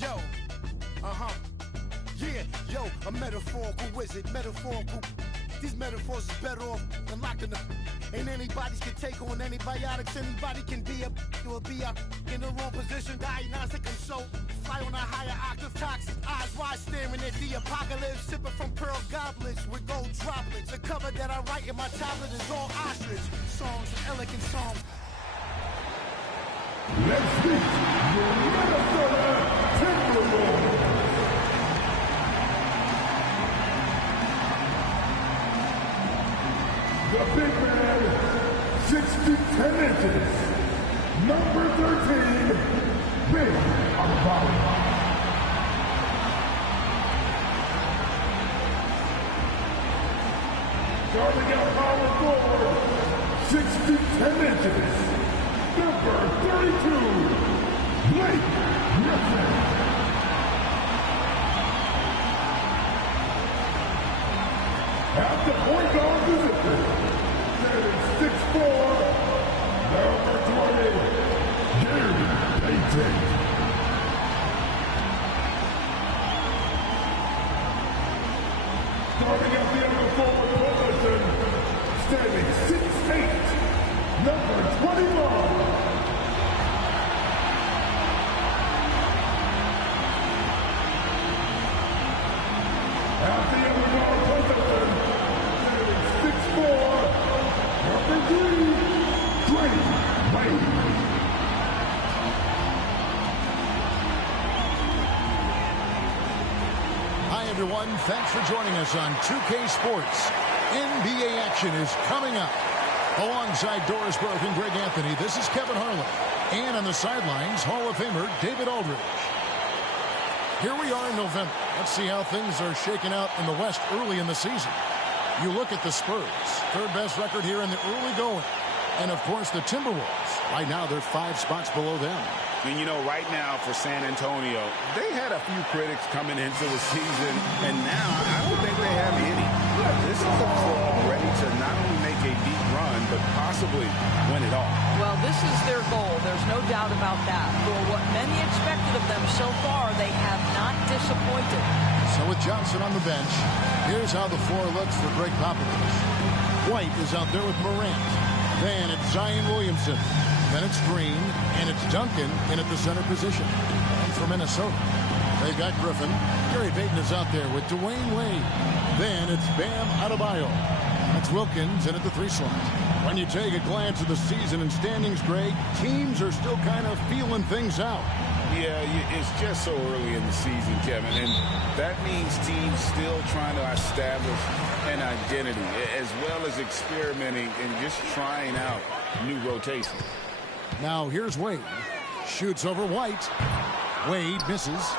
Yo, yeah, yo, a metaphorical wizard, metaphorical. These metaphors is better off than locking them. Ain't anybody's can take on antibiotics. Anybody can be a or be up in the wrong position. Diagnostic and so fly on a higher octave. Toxic eyes wide staring at the apocalypse. Sipping from pearl goblets with gold droplets. The cover that I write in my tablet is all ostrich. Songs, elegant songs. Let's meet your Minnesota Timberwolves. The big man, 6 feet 10 inches, number 13, Bam Adebayo. Starting out power forward, 6 feet 10 inches, number 32, Blake Griffin. At the point guard position, 6'4", number 20, Gary Payton. Starting at the other forward position, standing 6'8", number 21. At the other guard position, standing 6'4", number 3, Dwyane Wade. Hi, everyone. Thanks for joining us on 2K Sports. NBA action is coming up. Alongside Doris Burke and Greg Anthony, this is Kevin Harlan. And on the sidelines, Hall of Famer David Aldridge. Here we are in November. Let's see how things are shaking out in the West early in the season. You look at the Spurs, third best record here in the early going. And, of course, the Timberwolves. Right now, they're 5 spots below them. And, you know, right now for San Antonio, they had a few critics coming into the season, and now I don't think they have any. This is a club ready to not only make a deep run, but possibly win it all. Well, this is their goal. There's no doubt about that. For what many expected of them so far, they have not disappointed. So with Johnson on the bench, here's how the floor looks for Greg Popovich. White is out there with Morant. Then it's Zion Williamson. Then it's Green, and it's Duncan in at the center position. And for Minnesota, they've got Griffin. Gary Payton is out there with Dwyane Wade. Then it's Bam Adebayo. That's Wilkins in at the 3 slot. When you take a glance at the season and standings, Greg, teams are still kind of feeling things out. Yeah, it's just so early in the season, Kevin, and that means teams still trying to establish an identity, as well as experimenting and just trying out new rotations. Now here's Wade. Shoots over White. Wade misses.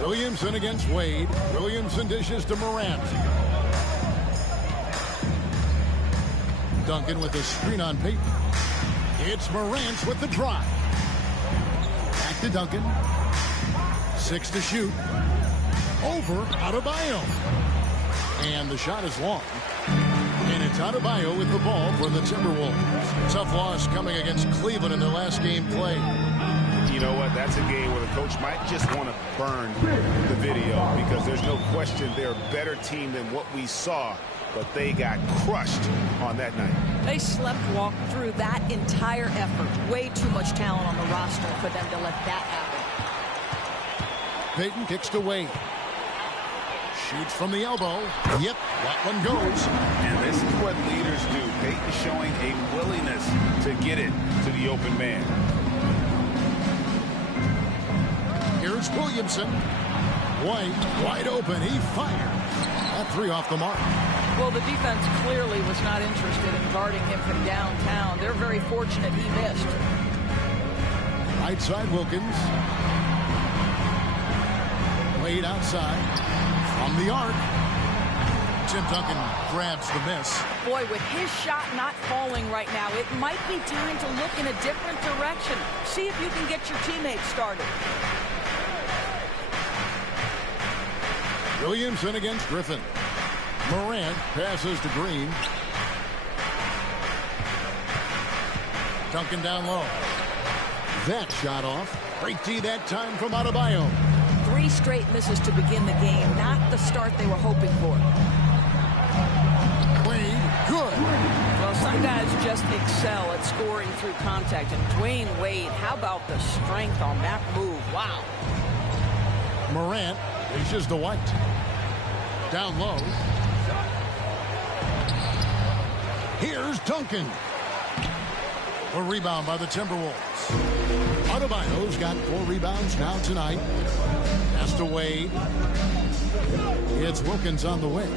Williamson against Wade. Williamson dishes to Morant. Duncan with a screen on Payton. It's Morant with the drive. Back to Duncan. 6 to shoot. Over Adebayo. And the shot is long. And it's Adebayo with the ball for the Timberwolves. Tough loss coming against Cleveland in their last game played. You know what? That's a game where the coach might just want to burn the video because there's no question they're a better team than what we saw, but they got crushed on that night. They walked through that entire effort. Way too much talent on the roster for them to let that happen. Payton kicks to Wade. Shoots from the elbow. Yep, that one goes. And this is what leaders do. Payton showing a willingness to get it to the open man. Here's Williamson. White wide open. He fires. That 3 off the mark. Well, the defense clearly was not interested in guarding him from downtown. They're very fortunate he missed. Right side Wilkins. Wade outside. From the arc. Tim Duncan grabs the miss. Boy, with his shot not falling right now, it might be time to look in a different direction. See if you can get your teammates started. Williamson against Griffin. Morant passes to Green. Duncan down low. that shot off. Great D that time from Adebayo. 3 straight misses to begin the game. Not the start they were hoping for. Wade, good. Well, some guys just excel at scoring through contact. And Dwyane Wade, how about the strength on that move? Wow. Morant dishes to White. Down low. Here's Duncan. A rebound by the Timberwolves. Adebayo's got 4 rebounds now tonight. Pass to Wade. It's Wilkins on the wing.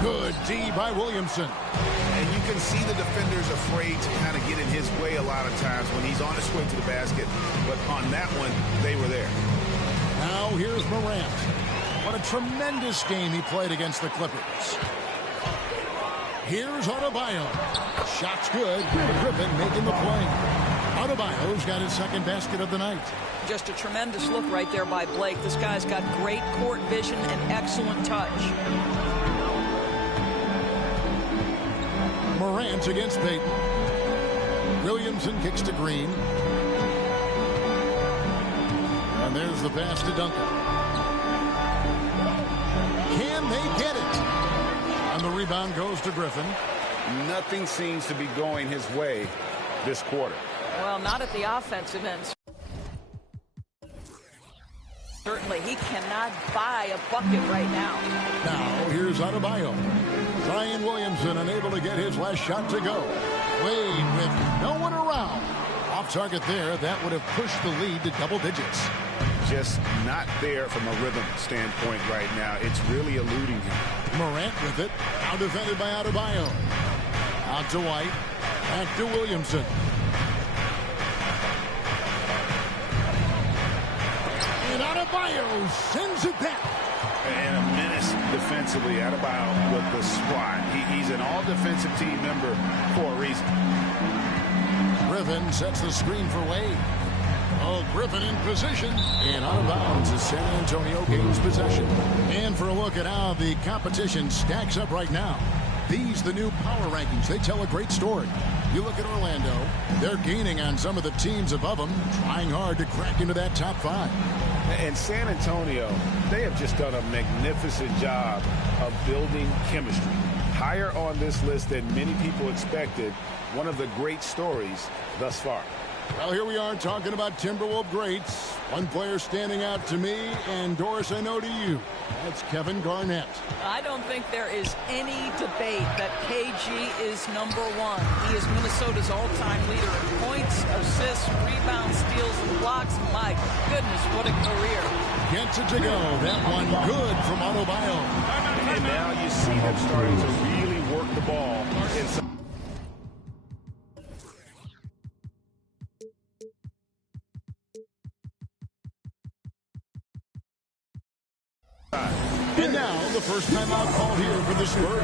Good D by Williamson. And you can see the defenders afraid to kind of get in his way a lot of times when he's on his way to the basket. But on that one, they were there. Now here's Morant. What a tremendous game he played against the Clippers. Here's Adebayo. Shot's good. Griffin making the play. Adebayo's got his second basket of the night. Just a tremendous look right there by Blake. This guy's got great court vision and excellent touch. Morant against Payton. Williamson kicks to Green. And there's the pass to Duncan. Can they get it? And the rebound goes to Griffin. Nothing seems to be going his way this quarter. Well, not at the offensive end. Certainly, he cannot buy a bucket right now. Now, here's Adebayo. Zion Williamson unable to get his last shot to go. Wade with no one around. Off target there. That would have pushed the lead to double digits. Just not there from a rhythm standpoint right now. It's really eluding him. Morant with it. Now defended by Adebayo. Out to White. Back to Williamson. And Adebayo sends it back. And a menace defensively. Adebayo with the spot. He's an all-defensive team member for a reason. Griffin sets the screen for Wade. Oh, Griffin in position. And out of bounds as San Antonio gains possession. And for a look at how the competition stacks up right now. These, the new power rankings, they tell a great story. You look at Orlando, they're gaining on some of the teams above them, trying hard to crack into that top 5. And San Antonio, they have just done a magnificent job of building chemistry. Higher on this list than many people expected. One of the great stories thus far. Well, here we are talking about Timberwolves greats. One player standing out to me, and Doris, I know to you. That's Kevin Garnett. I don't think there is any debate that KG is #1. He is Minnesota's all-time leader in points, assists, rebounds, steals, and blocks. My goodness, what a career. Gets it to go. That one good from Adebayo. And now you see them starting to really work the ball inside. And now, the first time out call here for the Spurs.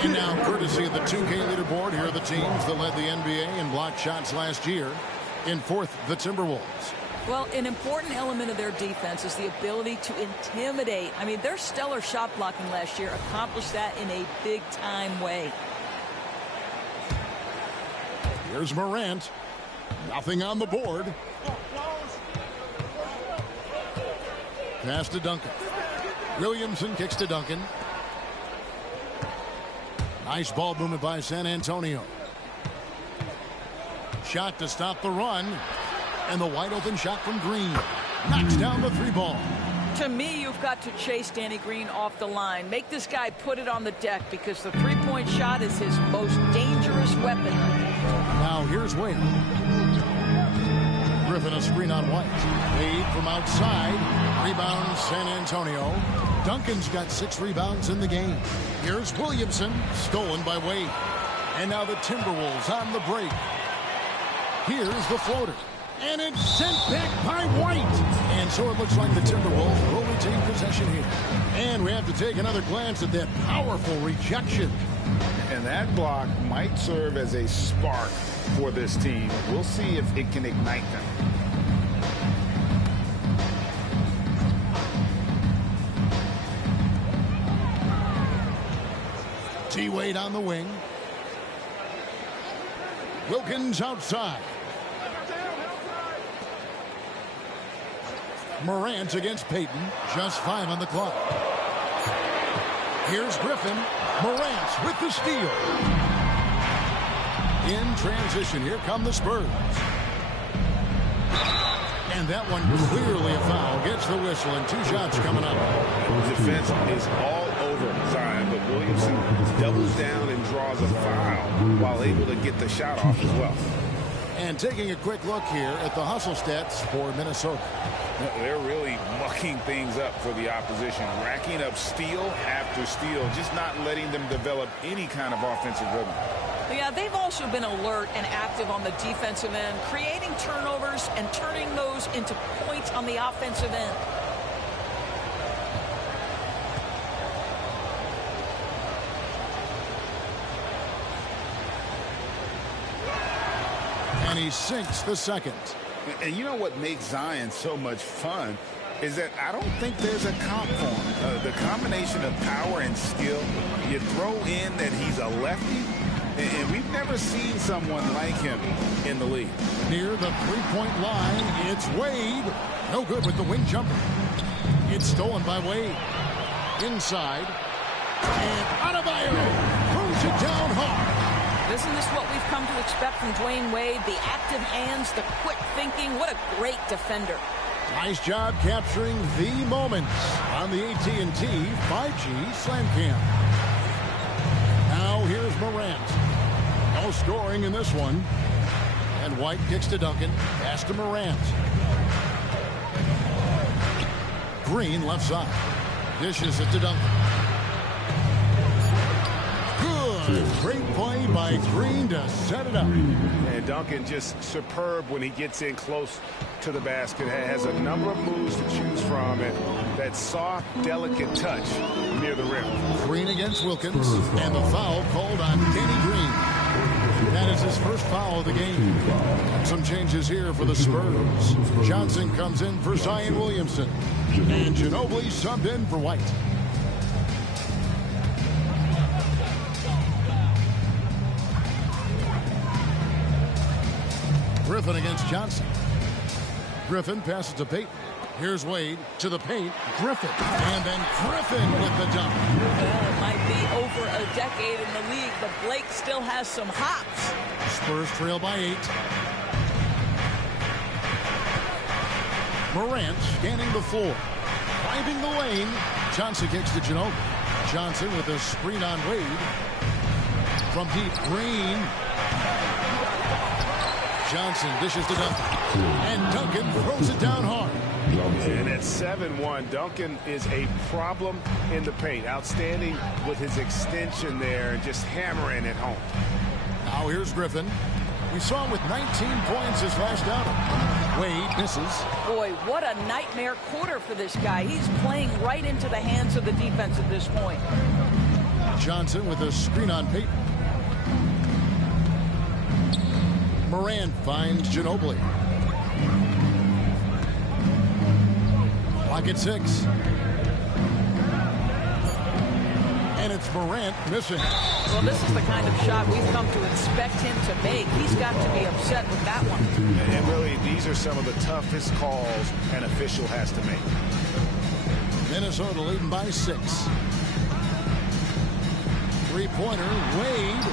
And now, courtesy of the 2K leaderboard, here are the teams that led the NBA in blocked shots last year. In 4th, the Timberwolves. Well, an important element of their defense is the ability to intimidate. I mean, their stellar shot blocking last year accomplished that in a big-time way. Here's Morant. Nothing on the board. Pass to Duncan. Williamson kicks to Duncan. Nice ball movement by San Antonio. Shot to stop the run. And the wide open shot from Green. Knocks down the 3-ball. To me, you've got to chase Danny Green off the line. Make this guy put it on the deck because the 3-point shot is his most dangerous weapon. Now here's Wade. Griffin a screen on White. Wade from outside. Rebound San Antonio. Duncan's got 6 rebounds in the game. Here's Williamson. Stolen by Wade. And now the Timberwolves on the break. Here's the floater. And it's sent back by White. And so it looks like the Timberwolves will retain possession here. And we have to take another glance at that powerful rejection. And that block might serve as a spark for this team. We'll see if it can ignite them. D-Wade on the wing. Wilkins outside. Morant against Payton. Just 5 on the clock. Here's Griffin. Morant with the steal. In transition, here come the Spurs. And that one clearly a foul. Gets the whistle and 2 shots coming up. The defense is all over Zion, but Williamson doubles down and draws a foul while able to get the shot off as well. And taking a quick look here at the hustle stats for Minnesota. They're really mucking things up for the opposition, racking up steal after steal, just not letting them develop any kind of offensive rhythm. Yeah, they've also been alert and active on the defensive end, creating turnovers and turning those into points on the offensive end. And he sinks the second. And you know what makes Zion so much fun is that I don't think there's a comp for him. The combination of power and skill, you throw in that he's a lefty, and we've never seen someone like him in the league. Near the three-point line, it's Wade. No good with the wing jumper. It's stolen by Wade. Inside. And Adebayo throws it down hard. Isn't this what we've come to expect from Dwyane Wade? The active hands, the quick thinking. What a great defender. Nice job capturing the moments on the AT&T 5G Slam Cam. Now here's Morant. No scoring in this one. And White kicks to Duncan. Pass to Morant. Green left side. Dishes it to Duncan. Great play by Green to set it up. And Duncan just superb when he gets in close to the basket. Has a number of moves to choose from, and that soft, delicate touch near the rim. Green against Wilkins, and the foul called on Kenny Green. That is his first foul of the game. Some changes here for the Spurs. Johnson comes in for Zion Williamson, and Ginobili subbed in for White. Griffin against Johnson. Griffin passes to Payton. Here's Wade to the paint. Griffin. And then Griffin with the dunk. Well, it might be over a decade in the league, but Blake still has some hops. Spurs trail by 8. Morant scanning the floor. Driving the lane. Johnson kicks to Ginobili. Johnson with a screen on Wade. From deep, Green. Johnson dishes to Duncan. And Duncan throws it down hard. And at 7-1, Duncan is a problem in the paint. Outstanding with his extension there and just hammering it home. Now here's Griffin. We saw him with 19 points his last outing. Wade misses. Boy, what a nightmare quarter for this guy. He's playing right into the hands of the defense at this point. Johnson with a screen on Payton. Morant finds Ginobili. Clock at 6. And it's Morant missing. Well, this is the kind of shot we've come to expect him to make. He's got to be upset with that one. And really, these are some of the toughest calls an official has to make. Minnesota leading by 6. Three-pointer, Wade.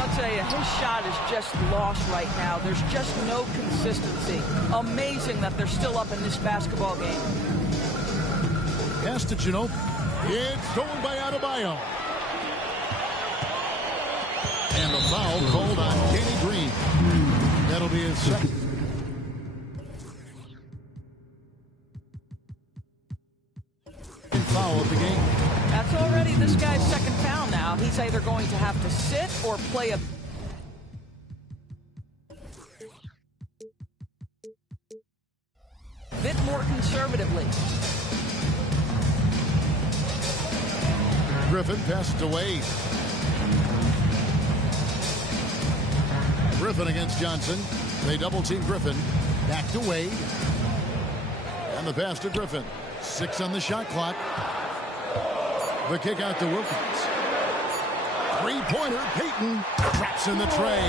I'll tell you, his shot is just lost right now. There's just no consistency. Amazing that they're still up in this basketball game. Pass to Ginobili. It's stolen by Adebayo. And the foul called on Kenny Green. That'll be his second. Foul of the game. That's already this guy's second foul now. He's either going to have to sit or play a bit more conservatively. Griffin passes to Wade. Griffin against Johnson. They double team Griffin. Back to Wade. And the pass to Griffin. 6 on the shot clock. The kick out to Wilkins. Three-pointer, Payton drops in the tray.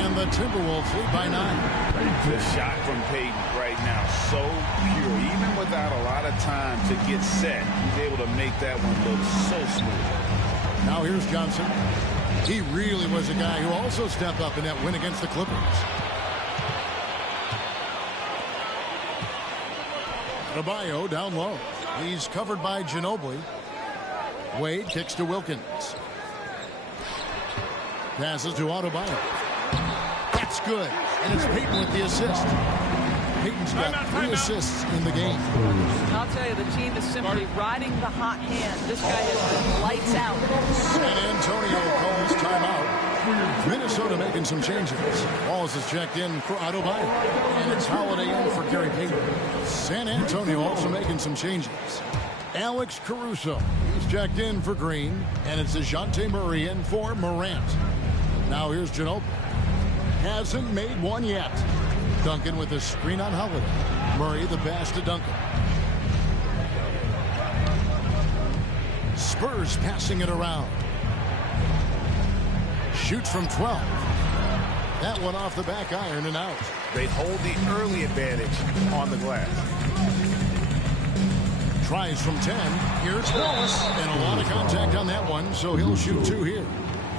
And the Timberwolves lead by 9. The shot from Payton right now, so pure. Even without a lot of time to get set, he's able to make that one look so smooth. Now here's Johnson. He really was a guy who also stepped up in that win against the Clippers. Adebayo down low. He's covered by Ginobili. Wade kicks to Wilkins. Passes to Adebayo. That's good. And it's Payton with the assist. Payton's got 3 assists in the game. I'll tell you, the team is simply riding the hot hand. This guy has been lights out. San Antonio calls timeout. Minnesota making some changes. Wallace is checked in for Adebayo. And it's Holiday in for Gary Payton. San Antonio also making some changes. Alex Caruso. He's checked in for Green. And it's DeJounte Murray in for Morant. Now here's Ginobili. Hasn't made one yet. Duncan with a screen on Holiday. Murray the pass to Duncan. Spurs passing it around. Shoots from 12. That one off the back iron and out. They hold the early advantage on the glass. Tries from 10. Here's Wallace. And a lot of contact on that one, so he'll shoot 2 here.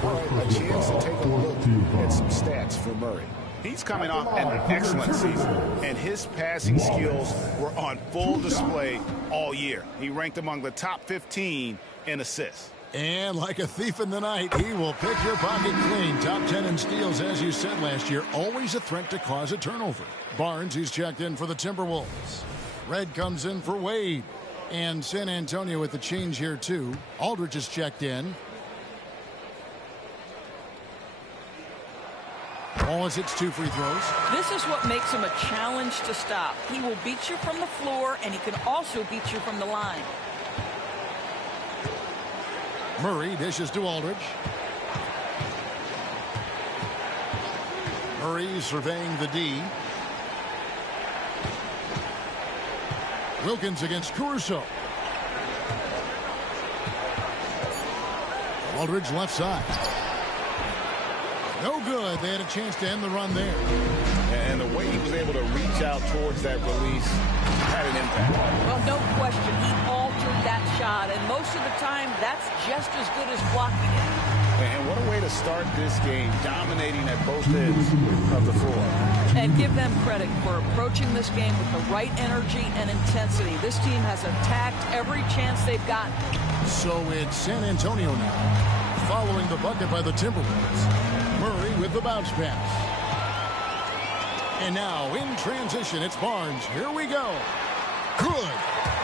All right, a chance to take a look at some stats for Murray. He's coming off an excellent season, and his passing skills were on full display all year. He ranked among the top 15 in assists. And like a thief in the night, he will pick your pocket clean. Top 10 in steals, as you said last year. Always a threat to cause a turnover. Barnes, he's checked in for the Timberwolves. Red comes in for Wade. And San Antonio with the change here, too. Aldridge is checked in. Wallace hits 2 free throws. This is what makes him a challenge to stop. He will beat you from the floor, and he can also beat you from the line. Murray dishes to Aldridge. Murray surveying the D. Wilkins against Caruso. Aldridge left side. No good. They had a chance to end the run there. And the way he was able to reach out towards that release had an impact. Well, no question. He altered that shot, and most of the time, that's just as good as blocking it. And what a way to start this game, dominating at both ends of the floor. And give them credit for approaching this game with the right energy and intensity. This team has attacked every chance they've gotten. So it's San Antonio now, following the bucket by the Timberwolves. Murray with the bounce pass. And now in transition, it's Barnes. Here we go. Good.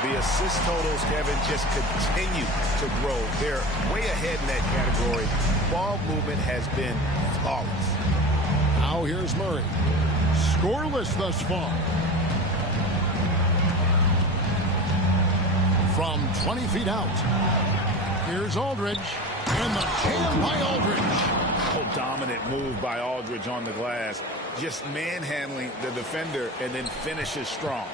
The assist totals, Kevin, just continue to grow. They're way ahead in that category. Ball movement has been flawless. Now here's Murray. Scoreless thus far. From 20 feet out. Here's Aldridge. And the jam by Aldridge. Oh, dominant move by Aldridge on the glass. Just manhandling the defender and then finishes strong.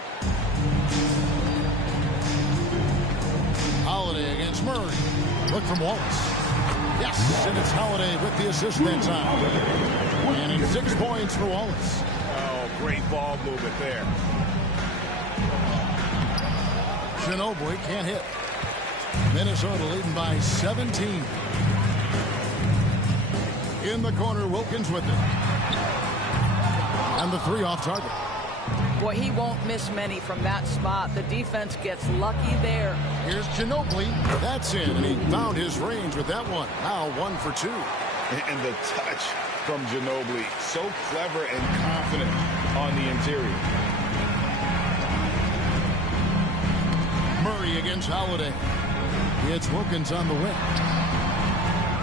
Holiday against Murray. Look from Wallace. Yes, and it's Holiday with the assist that time. And it's 6 points for Wallace. Oh, great ball movement there. Ginobili can't hit. Minnesota leading by 17. In the corner, Wilkins with it. And the 3 off target. Boy, he won't miss many from that spot. The defense gets lucky there. Here's Ginobili. That's in, and he found his range with that one. Now 1 for 2. And the touch from Ginobili, so clever and confident on the interior. Murray against Holiday. It's Wilkins on the wing.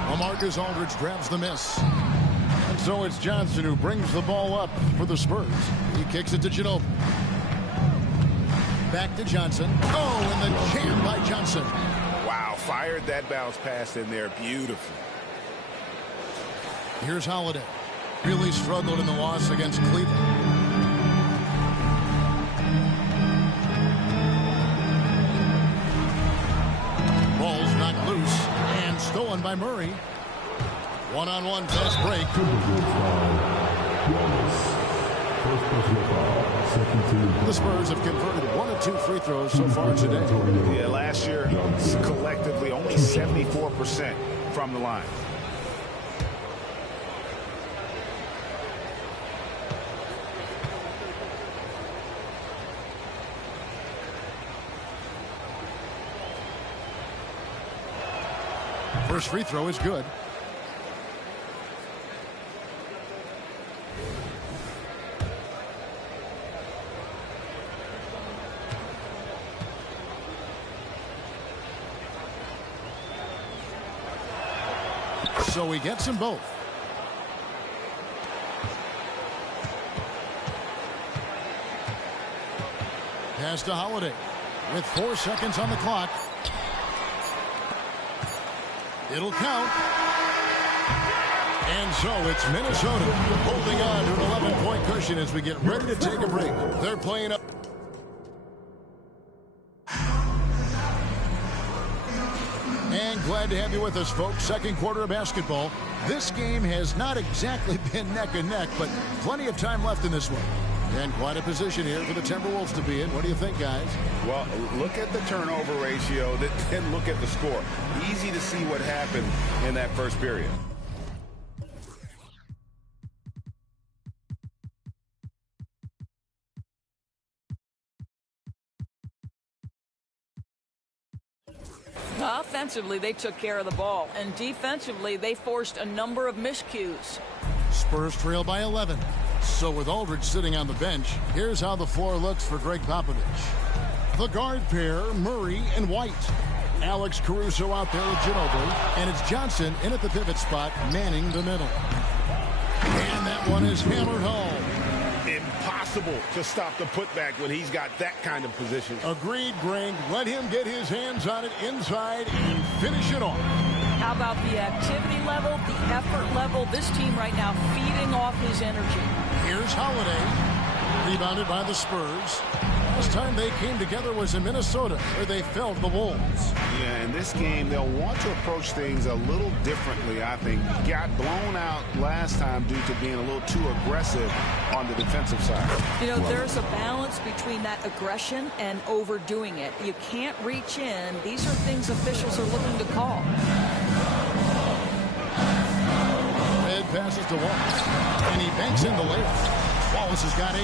LaMarcus Aldridge grabs the miss. And so it's Johnson who brings the ball up for the Spurs. He kicks it to Ginobili. Back to Johnson. Oh, and the jam by Johnson. Wow, fired that bounce pass in there beautifully. Here's Holiday. Really struggled in the loss against Cleveland. Ball's knocked loose and stolen by Murray. One-on-one fast break. The Spurs have converted 1 of 2 free throws so far today. Yeah, last year, collectively, only 74% from the line. First free throw is good. So he gets them both. Pass to Holiday with 4 seconds on the clock. It'll count. And so it's Minnesota holding on to an 11-point cushion as we get ready to take a break. They're playing up. And glad to have you with us, folks. Second quarter of basketball. This game has not exactly been neck and neck, but plenty of time left in this one. And quite a position here for the Timberwolves to be in. What do you think, guys? Well, look at the turnover ratio, then look at the score. Easy to see what happened in that first period. Offensively, they took care of the ball, and defensively, they forced a number of miscues. Spurs trail by 11. So with Aldridge sitting on the bench, here's how the floor looks for Greg Popovich. The guard pair, Murray and White. Alex Caruso out there with Ginobili, and it's Johnson in at the pivot spot, manning the middle. And that one is hammered home. Impossible to stop the putback when he's got that kind of position. Agreed, Greg. Let him get his hands on it inside and finish it off. How about the activity level, the effort level? This team right now feeding off his energy. Here's Holiday, rebounded by the Spurs. Last time they came together was in Minnesota, where they felled the Wolves. Yeah, in this game, they'll want to approach things a little differently, I think. Got blown out last time due to being a little too aggressive on the defensive side. You know, there's a balance between that aggression and overdoing it. You can't reach in. These are things officials are looking to call. Red passes to Wallace, and he banks in the layup. Wallace has got 8.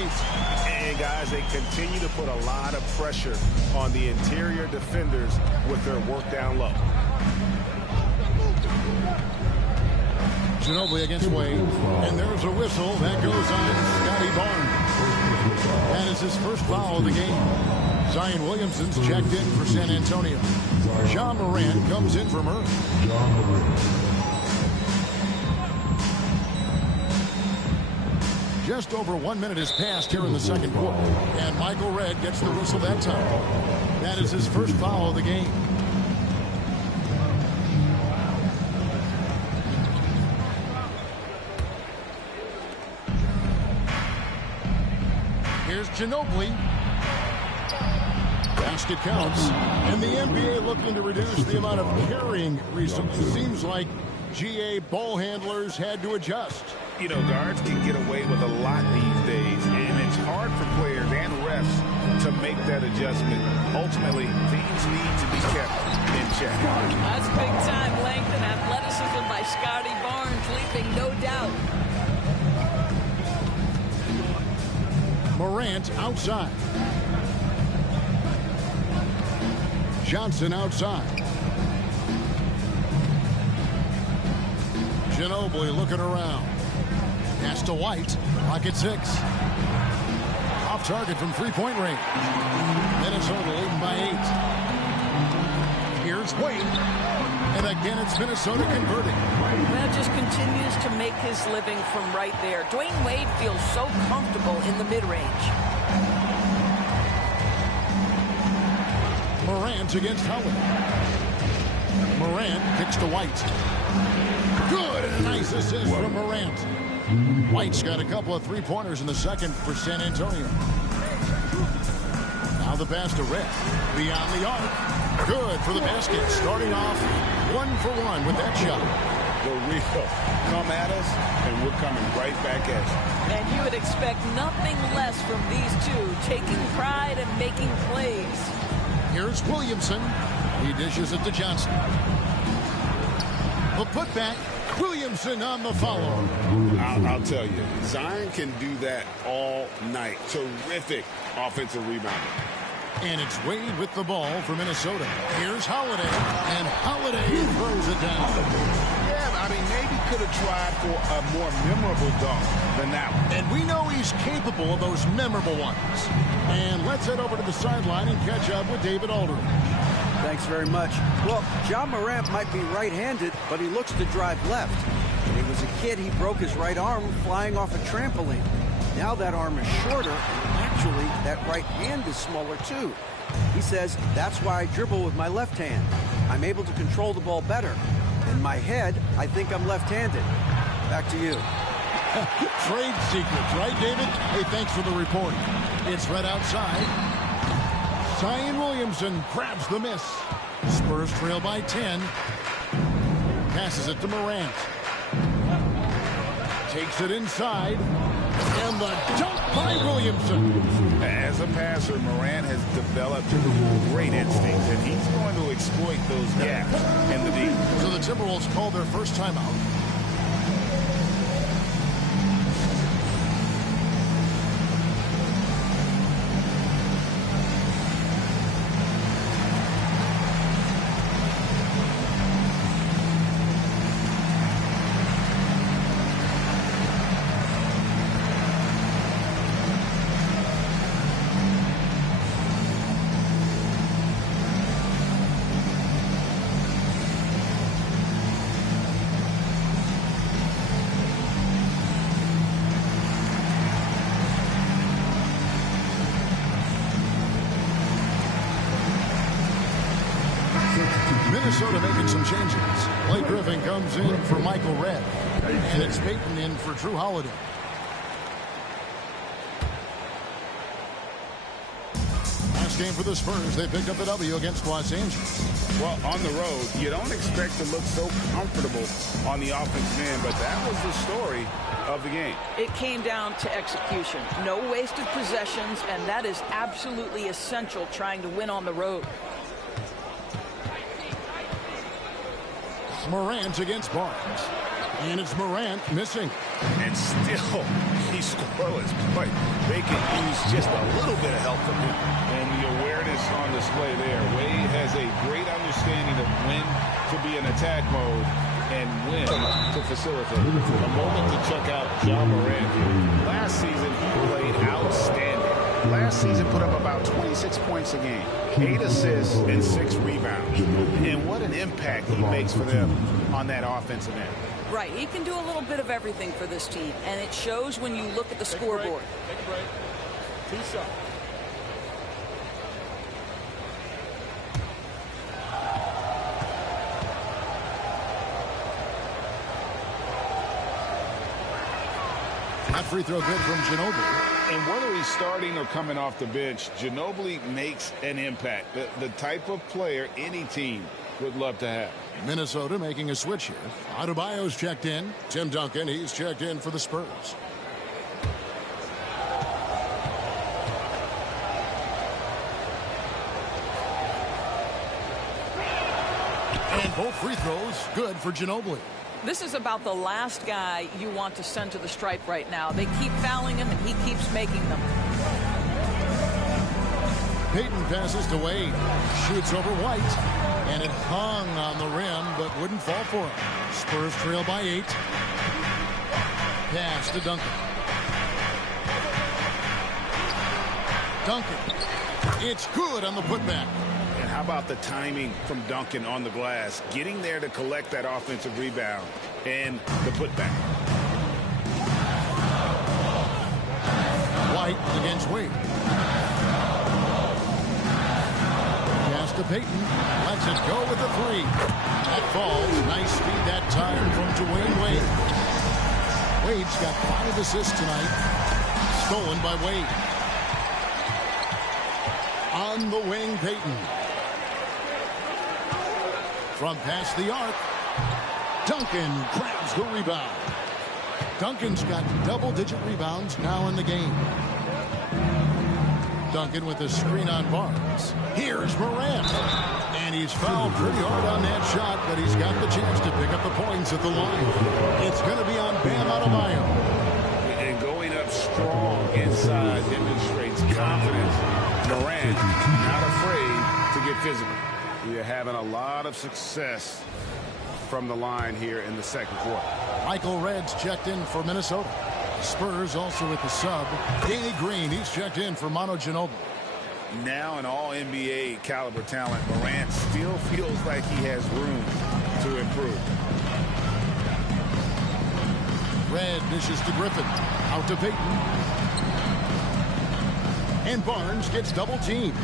And guys, they continue to put a lot of pressure on the interior defenders with their work down low. Ginobili against Wade, and there's a whistle that goes on Scotty Barnes. That is his first foul of the game. Zion Williamson's checked in for San Antonio. Ja Morant comes in for Murray. Just over 1 minute has passed here in the second quarter, and Michael Redd gets the whistle that time. That is his first foul of the game. Here's Ginobili. Basket counts, and the NBA looking to reduce the amount of carrying recently. Seems like GA ball handlers had to adjust. You know, guards can get away with a lot these days, and it's hard for players and refs to make that adjustment. Ultimately, teams need to be kept in check. That's big-time length and athleticism by Scotty Barnes, leaping no doubt. Morant outside. Johnson outside. Ginobili looking around. Pass to White. Rocket 6. Off target from three-point range. Minnesota leading by 8. Here's Wade. And again, it's Minnesota converting. That just continues to make his living from right there. Dwyane Wade feels so comfortable in the mid-range. Morant against Howard. Morant kicks to White. Good, and a nice assist from Morant. White's got a couple of three-pointers in the second for San Antonio. Now the pass to Red. Beyond the arc. Good for the basket. Starting off 1 for 1 with that shot. the real. Come at us, and we're coming right back at you. And you would expect nothing less from these two, taking pride and making plays. Here's Williamson. He dishes it to Johnson. The putback. Williamson on the follow. I'll tell you, Zion can do that all night. Terrific offensive rebounder. And it's Wade with the ball for Minnesota. Here's Holiday, and Holiday throws it down. Yeah, I mean, maybe could have tried for a more memorable dunk than that one. And we know he's capable of those memorable ones. And let's head over to the sideline and catch up with David Aldridge. Thanks very much. Well, Ja Morant might be right-handed, but he looks to drive left. When he was a kid, he broke his right arm flying off a trampoline. Now that arm is shorter, and actually, that right hand is smaller too. He says, that's why I dribble with my left hand. I'm able to control the ball better. In my head, I think I'm left-handed. Back to you. Trade secrets, right, David? Hey, thanks for the report. It's right outside. Zion Williamson grabs the miss. Spurs trail by 10. Passes it to Morant. Takes it inside. And the dunk by Williamson. As a passer, Morant has developed great instincts, and he's going to exploit those gaps in the deep. So the Timberwolves call their first timeout. Minnesota making some changes. Blake Griffin comes in for Michael Redd. And it's Payton in for Drew Holiday. Last game for the Spurs. They picked up the W against Los Angeles. Well, on the road, you don't expect to look so comfortable on the offensive end, but that was the story of the game. It came down to execution. No wasted possessions, and that is absolutely essential trying to win on the road. Morant against Barnes. And it's Morant missing. And still, he's scoreless. But they can use just a little bit of help from him. And the awareness on display there. Wade has a great understanding of when to be in attack mode and when to facilitate. A moment to check out Ja Morant. Last season, he played outstanding. Last season put up about 26 points a game, 8 assists, and 6 rebounds. And what an impact he makes for them on that offensive end. Right, he can do a little bit of everything for this team, and it shows when you look at the scoreboard. Take a break. 2 shots. That free throw good from Ginobili. And whether he's starting or coming off the bench, Ginobili makes an impact. The type of player any team would love to have. Minnesota making a switch here. Adebayo's checked in. Tim Duncan, he's checked in for the Spurs. And both free throws good for Ginobili. This is about the last guy you want to send to the stripe right now. They keep fouling him, and he keeps making them. Payton passes to Wade. Shoots over White. And it hung on the rim, but wouldn't fall for him. Spurs trail by 8. Pass to Duncan. Duncan. It's good on the putback. And how about the timing from Duncan on the glass, getting there to collect that offensive rebound and the putback. White against Wade. Pass to Payton. Lets it go with the 3. That falls. Nice speed that time from Dwyane Wade. Wade's got 5 assists tonight. Stolen by Wade. On the wing, Payton. From past the arc. Duncan grabs the rebound. Duncan's got double-digit rebounds now in the game. Duncan with a screen on Barnes. Here's Morant. And he's fouled pretty hard on that shot, but he's got the chance to pick up the points at the line. It's going to be on Bam Adebayo. And going up strong inside demonstrates confidence. Morant not afraid to get physical. You're having a lot of success from the line here in the second quarter. Michael Redd's checked in for Minnesota. Spurs also with the sub. Danny Green, he's checked in for Manu Ginobili. Now an all-NBA caliber talent, Morant still feels like he has room to improve. Red dishes to Griffin. Out to Payton. And Barnes gets double-teamed.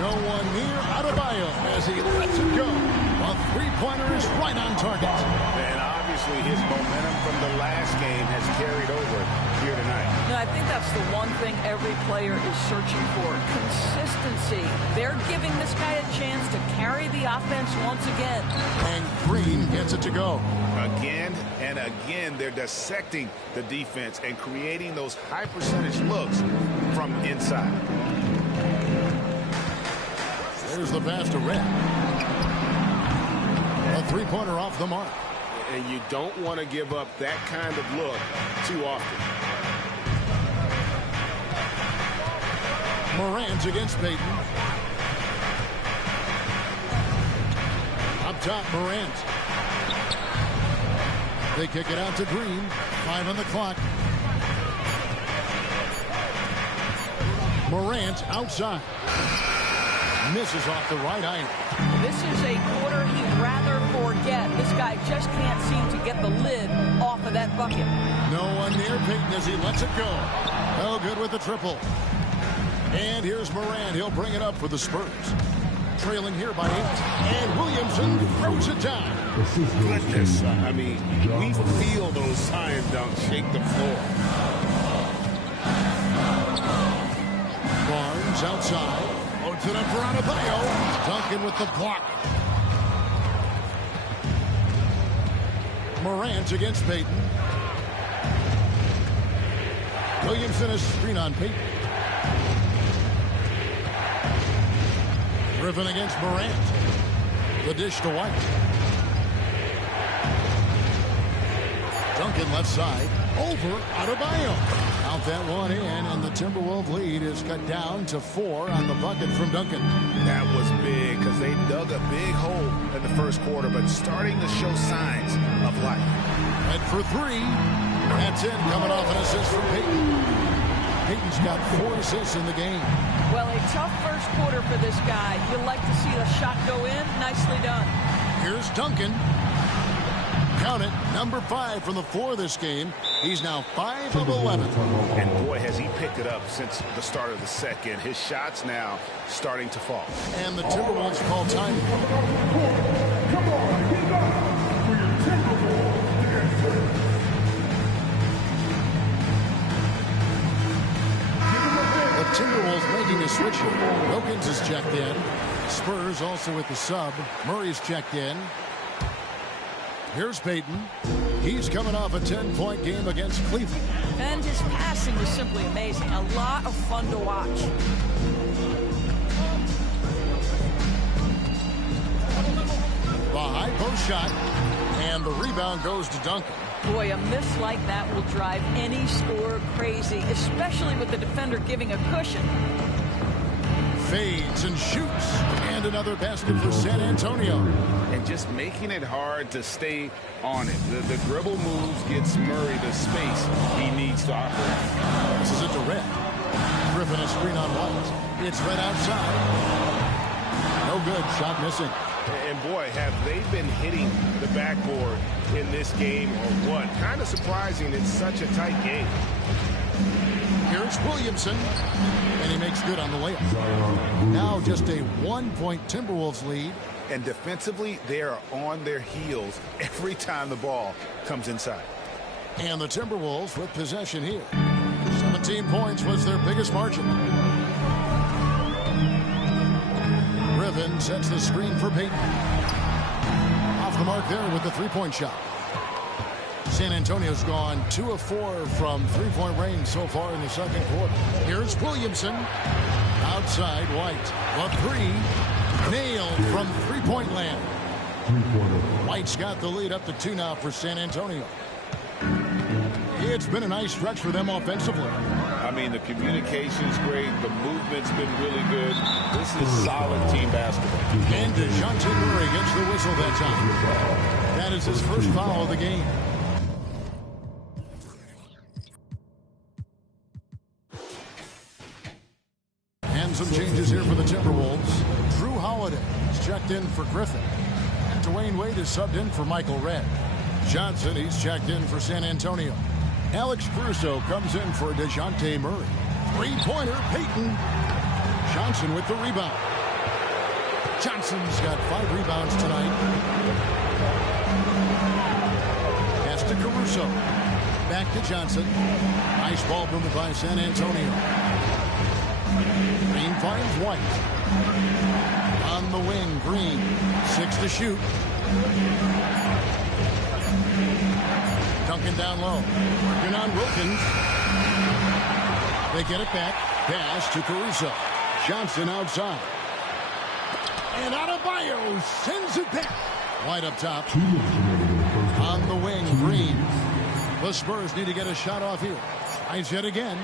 No one near Adebayo as he lets it go. A three-pointer is right on target. And obviously his momentum from the last game has carried over here tonight. No, I think that's the one thing every player is searching for. Consistency. They're giving this guy a chance to carry the offense once again. And Green gets it to go. Again and again, they're dissecting the defense and creating those high percentage looks from inside. There's the pass to Red. A three-pointer off the mark. And you don't want to give up that kind of look too often. Morant against Payton. Up top, Morant. They kick it out to Green. 5 on the clock. Morant outside. Misses off the right iron. This is a quarter he'd rather forget. This guy just can't seem to get the lid off of that bucket. No one near Payton as he lets it go. Oh, good with the triple. And here's Morant. He'll bring it up for the Spurs. Trailing here by 8. And Williamson throws it down. Goodness, I mean, we feel those Zion dunks shake the floor. Barnes outside. To the Adebayo. Duncan with the block. Morant against Payton. Williamson is screen on Payton. Griffin against Morant. The dish to White. Duncan left side. Over Adebayo. Out that one in, and the Timberwolves lead is cut down to 4 on the bucket from Duncan. That was big because they dug a big hole in the first quarter, but starting to show signs of life. And for 3, that's it, coming off an assist from Payton. Payton's got 4 assists in the game. Well, a tough first quarter for this guy. You'd like to see the shot go in. Nicely done. Here's Duncan. Count it, number 5 from the floor this game. He's now 5 of 11. And boy, has he picked it up since the start of the second. His shots now starting to fall. And the Timberwolves call time. Come on, get up for your Timberwolves dancers. The Timberwolves making a switch here. Wilkins is checked in. Spurs also with the sub. Murray's checked in. Here's Payton. He's coming off a 10-point game against Cleveland. And his passing was simply amazing. A lot of fun to watch. The high post shot. And the rebound goes to Duncan. Boy, a miss like that will drive any scorer crazy, especially with the defender giving a cushion. Fades and shoots. And another basket for San Antonio. And just making it hard to stay on it. The dribble moves gets Murray the space he needs to operate. This is it to Red. Griffin a screen on White. It's Red outside. No good. Shot missing. And boy, have they been hitting the backboard in this game or what? Kind of surprising it's such a tight game. Here's Williamson. And he makes good on the layup. Now just a 1-point Timberwolves lead. And defensively, they are on their heels every time the ball comes inside. And the Timberwolves with possession here. 17 points was their biggest margin. Griffin sets the screen for Payton. Off the mark there with the 3-point shot. San Antonio's gone 2 of 4 from three-point range so far in the second quarter. Here's Williamson. Outside, White. The three. Nailed from three-point land. White's got the lead up to 2 now for San Antonio. It's been a nice stretch for them offensively. I mean, the communication's great. The movement's been really good. This is solid team basketball. And DeJounte Murray gets the whistle that time. That is his first foul of the game. And some changes here for the Timberwolves. Drew Holiday is checked in for Griffin. Dwyane Wade is subbed in for Michael Redd. Johnson, he's checked in for San Antonio. Alex Caruso comes in for DeJounte Murray. Three-pointer, Payton. Johnson with the rebound. Johnson's got 5 rebounds tonight. Pass to Caruso. Back to Johnson. Nice ball movement by San Antonio. Green finds White. On the wing, Green. 6 to shoot. Duncan down low. Working on Wilkins. They get it back. Pass to Caruso. Johnson outside. And Adebayo sends it back. White up top. On the wing, Green. The Spurs need to get a shot off here. Tries yet again.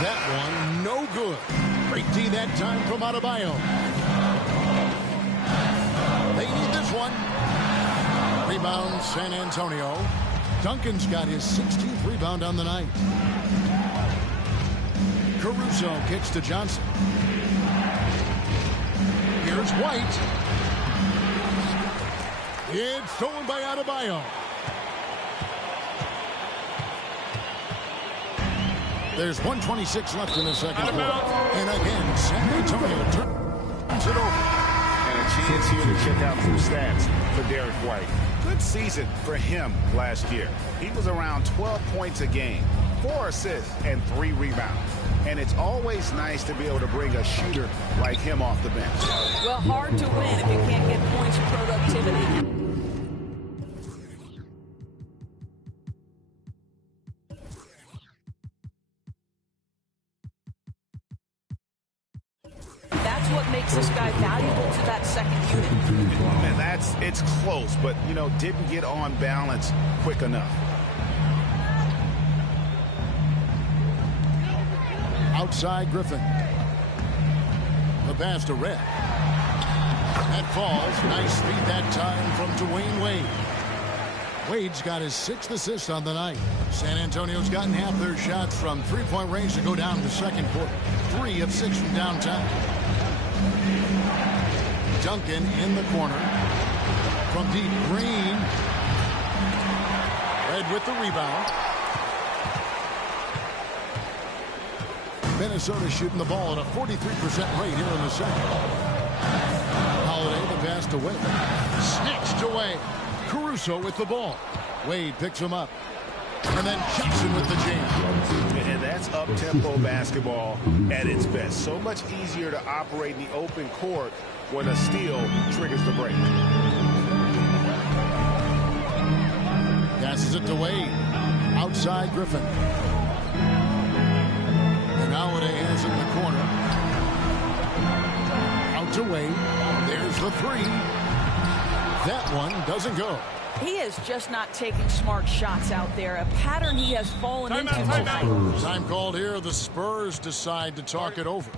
That one, no good. Great D that time from Adebayo. They need this one. Rebound, San Antonio. Duncan's got his 16th rebound on the night. Caruso kicks to Johnson. Here's White. It's stolen by Adebayo. There's 1:26 left in the second quarter. And again, San Antonio turns it over. And a chance here to check out some stats for Derrick White. Good season for him last year. He was around 12 points a game, 4 assists, and 3 rebounds. And it's always nice to be able to bring a shooter like him off the bench. Well, hard to win if you can't get points of productivity. That's what makes this guy valuable to that second unit. And it's close, but, you know, didn't get on balance quick enough. Outside Griffin. The pass to Redd. That falls. Nice speed that time from Dwyane Wade. Wade's got his 6th assist on the night. San Antonio's gotten half their shots from three-point range to go down in the second quarter. 3 of 6 from downtown. Duncan in the corner. From deep, Green. Redd with the rebound. Minnesota shooting the ball at a 43% rate here in the second. Holiday the pass to Wade. Snatched away. Caruso with the ball. Wade picks him up. And then Johnson with the jam. And that's up-tempo basketball at its best. So much easier to operate in the open court when a steal triggers the break. Passes it to Wade. Outside Griffin. And Holiday has it in the corner. Out to Wade. There's the 3. That one doesn't go. He is just not taking smart shots out there. A pattern he has fallen into tonight. Time called here. The Spurs decide to talk it over.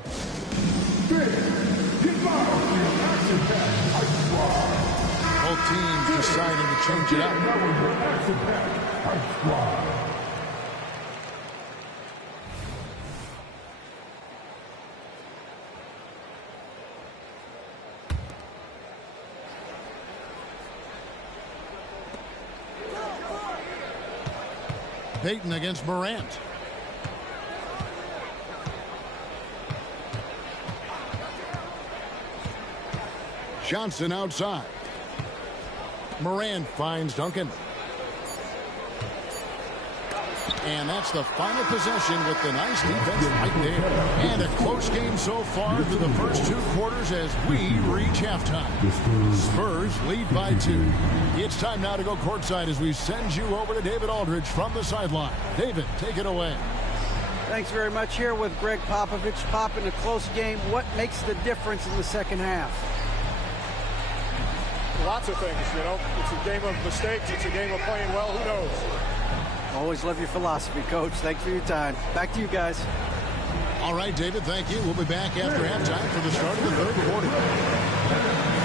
Both teams deciding to change it up. Payton against Morant. Johnson outside. Morant finds Duncan. And that's the final possession with the nice defense right there. And a close game so far through the first 2 quarters as we reach halftime. Spurs lead by 2. It's time now to go courtside as we send you over to David Aldridge from the sideline. David, take it away. Thanks very much. Here with Greg Popovich. Pop, in a close game, what makes the difference in the second half? Lots of things, you know. It's a game of mistakes. It's a game of playing well. Who knows? Always love your philosophy, Coach. Thanks for your time. Back to you guys. All right, David, thank you. We'll be back after halftime for the start of the third quarter.